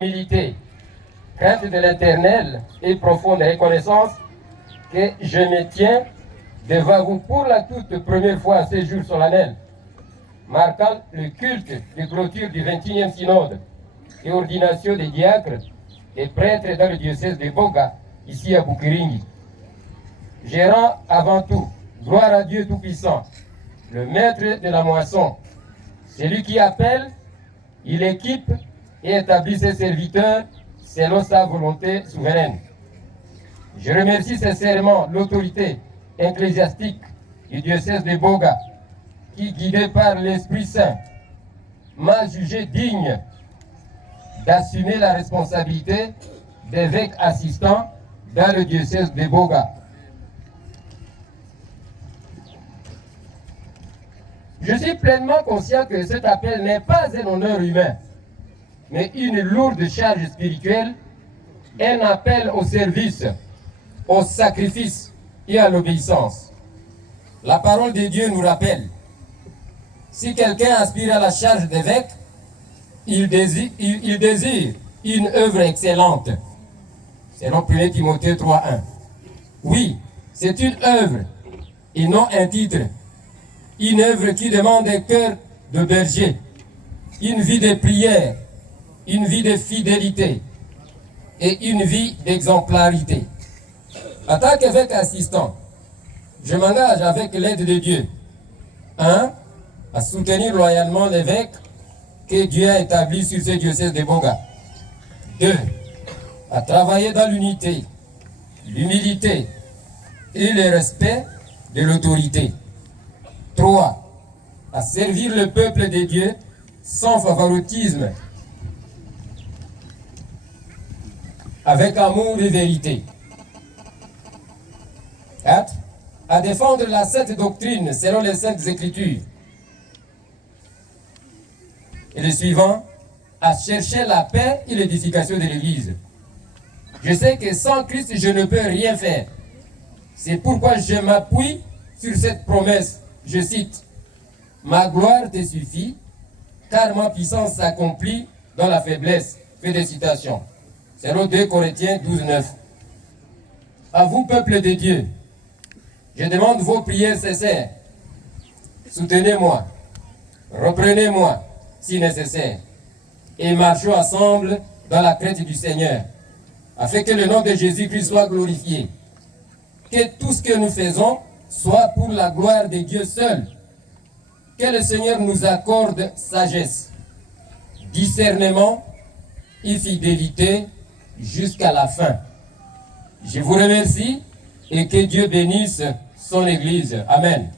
humilité, crainte de l'Éternel et profonde reconnaissance que je me tiens devant vous pour la toute première fois à ce jour solennel, marquant le culte de clôture du 21e synode et ordination des diacres et prêtres dans le diocèse de Boga, ici à Bukiringi. Je rends avant tout gloire à Dieu Tout-Puissant, le maître de la moisson, celui qui appelle, il équipe et établit ses serviteurs selon sa volonté souveraine. Je remercie sincèrement l'autorité ecclésiastique du diocèse de Boga, qui, guidé par l'Esprit Saint, m'a jugé digne d'assumer la responsabilité d'évêque assistant dans le diocèse de Boga. Je suis pleinement conscient que cet appel n'est pas un honneur humain, mais une lourde charge spirituelle, un appel au service, au sacrifice et à l'obéissance. La parole de Dieu nous rappelle, si quelqu'un aspire à la charge d'évêque, il désire une œuvre excellente. Selon 1 Timothée 3:1. Oui, c'est une œuvre et non un titre. Une œuvre qui demande un cœur de berger, une vie de prière, une vie de fidélité et une vie d'exemplarité. En tant qu'évêque assistant, je m'engage avec l'aide de Dieu. 1. À soutenir loyalement l'évêque que Dieu a établi sur ce diocèse de Boga. 2. À travailler dans l'unité, l'humilité et le respect de l'autorité. 3. À servir le peuple de Dieu sans favoritisme, avec amour et vérité. 4. À défendre la sainte doctrine selon les saintes écritures. Et le suivant, à chercher la paix et l'édification de l'Église. Je sais que sans Christ, je ne peux rien faire. C'est pourquoi je m'appuie sur cette promesse. Je cite, « Ma gloire te suffit, car ma puissance s'accomplit dans la faiblesse. » Fin de citation. Selon 2 Corinthiens 12:9. À vous, peuple de Dieu, je demande vos prières sincères. Soutenez-moi, reprenez-moi si nécessaire, et marchons ensemble dans la crainte du Seigneur, afin que le nom de Jésus-Christ soit glorifié. Que tout ce que nous faisons soit pour la gloire de Dieu seul. Que le Seigneur nous accorde sagesse, discernement et fidélité jusqu'à la fin. Je vous remercie et que Dieu bénisse son Église. Amen.